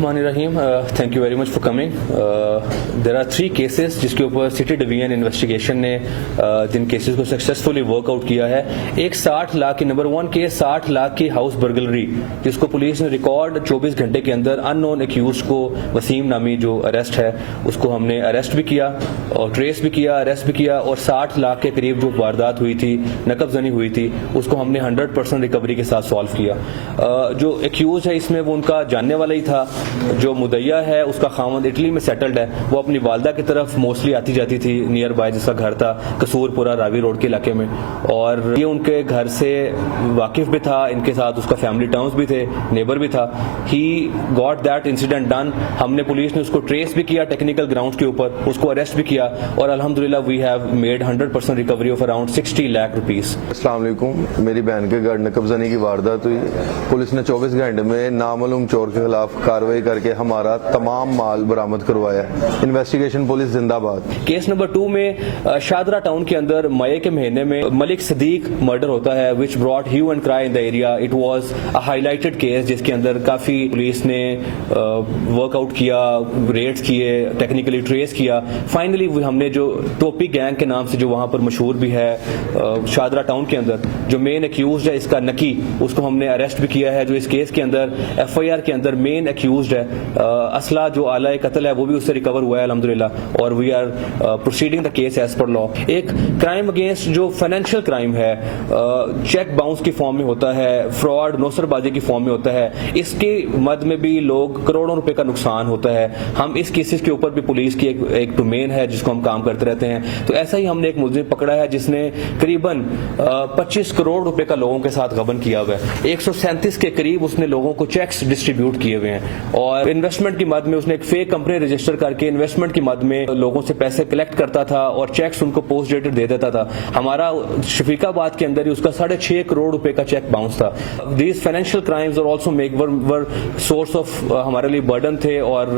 बिस्मिल्लाहिर्रहमानिर्रहीम. Thank you very much for coming. There are 3 cases जिसके ऊपर सिटी डिवीजन इन्वेस्टिगेशन ने जिन केसेस को सक्सेसफुली वर्कआउट किया है. एक 60 लाख की नंबर 1 केस 60 लाख की हाउस बर्गलरी जिसको पुलिस ने रिकॉर्ड 24 घंटे के अंदर अननोन एक्यूज को वसीम नामी जो अरेस्ट है उसको हमने अरेस्ट भी किया और ट्रेस भी किया, अरेस्ट भी किया और 60 लाख के करीब जो वारदात हुई थी, नकबजनी हुई थी, उसको हमने 100% रिकवरी के साथ सॉल्व किया. जो एक्यूज है इसमें वो उनका जानने वाला ही था. जो मुदैया है उसका खामद इटली में सेटल्ड है. वो अपनी वालदा की तरफ मोस्टली आती जाती थी. नियर बाय जिसका घर था कसूरपुरा रावी रोड के इलाके में और ये उनके घर से वाकिफ भी था. इनके साथ उसका फैमिली टर्म्स भी थे, नेबर भी था. He got that incident done. हमने पुलिस ने उसको ट्रेस भी किया टेक्निकल ग्राउंड के ऊपर, उसको अरेस्ट भी किया और अल्हम्दुलिल्लाह we have made 100% recovery of around 60 lakh rupees. अस्सलाम वालेकुम. मेरी बहन के घर नकबजनी की वारदात हुई. पुलिस ने 24 घंटे में नामालूम चोर के खिलाफ कार्रवाई करके हमारा तमाम माल बरामद करवाया. इन्वेस्टिगेशन पुलिस जिंदाबाद. केस नंबर 2 में शादरा टाउन के अंदर मई के महीने में मलिक सदीक मर्डर होता है which brought hue and cry in the area. It was a highlighted case जिसके अंदर काफी पुलिस ने वर्कआउट किया, रेड्स किए, टेक्निकली ट्रेस किया. फाइनली हमने जो टोपी गैंग के नाम से जो वहां पर मशहूर भी है शादरा टाउन के अंदर, जो मेन एक्यूज है इसका नकी, उसको हमने अरेस्ट भी किया है. जो इस केस के अंदर FIR के अंदर मेन एक्यूज है असला जो आला कत्ल है वो भी उससे रिकवर हुआ है अल्हम्दुलिल्लाह और we are proceeding the case as per law. एक क्राइम अगेंस्ट जो फाइनेंशियल क्राइम है, चेक बाउंस की फॉर्म में होता है, फ्रॉड नौसरबाजी की फॉर्म में होता है, इसके मद में भी लोग करोड़ों रुपए का नुकसान होता है. हम इस केसेस के ऊपर भी पुलिस की एक डोमेन है जिसको हम काम करते रहते हैं. तो ऐसा ही हमने एक मुलजिम पकड़ा है जिसने करीबन 25 करोड़ रुपए का लोगों के साथ गबन किया हुआ है. 137 के करीब उसने लोगों को चेक्स डिस्ट्रीब्यूट किए हुए हैं और इन्वेस्टमेंट की मद में उसने एक फेक कंपनी रजिस्टर करके इन्वेस्टमेंट की मद में लोगों से पैसे कलेक्ट करता था और चेक्स उनको पोस्ट डेटेड दे देता था. हमारा शफीकाबाद के अंदर ही उसका 6.5 करोड़ रुपए का चेक बाउंस था. दीज फाइनेंशियल क्राइम्स और also make were source of हमारे लिए बर्डन थे और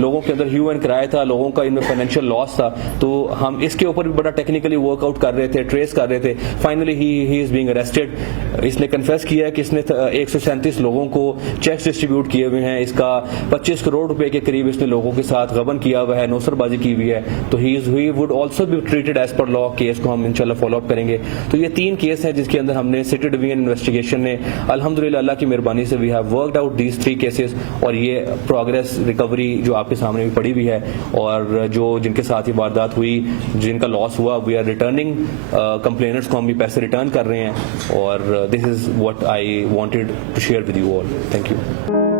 लोगों के अंदर ह्यू एंड क्राई था, लोगों का इनमें फाइनेंशियल लॉस था. तो हम इसके ऊपर भी बड़ा टेक्निकली वर्कआउट कर रहे थे, ट्रेस कर रहे थे. Finally he is being arrested. इसने कन्फेस किया है कि इसने 137 लोगों को चेक्स डिस्ट्रीब्यूट किए हुए हैं. इसका 25 करोड़ रुपए के करीब इसने लोगों के साथ गबन किया हुआ है, नौसरबाजी की हुई है. तो he would also be treated as per law. Case को हम इंशाल्लाह फॉलो अप करेंगे. तो ये 3 केस हैं जिसके अंदर हमने सिटी डिवीजन इन्वेस्टिगेशन ने अल्हम्दुलिल्लाह अल्लाह की मेहरबानी से we have worked out these 3 cases और ये प्रोग्रेस रिकवरी जो आपके सामने भी पड़ी हुई है और जो जिनके साथ ये वारदात हुई, जिनका लॉस हुआ, वी आर रिटर्निंग कंप्लेनर्स को हम भी पैसे रिटर्न कर रहे हैं और this is what I wanted to share with you all. Thank you.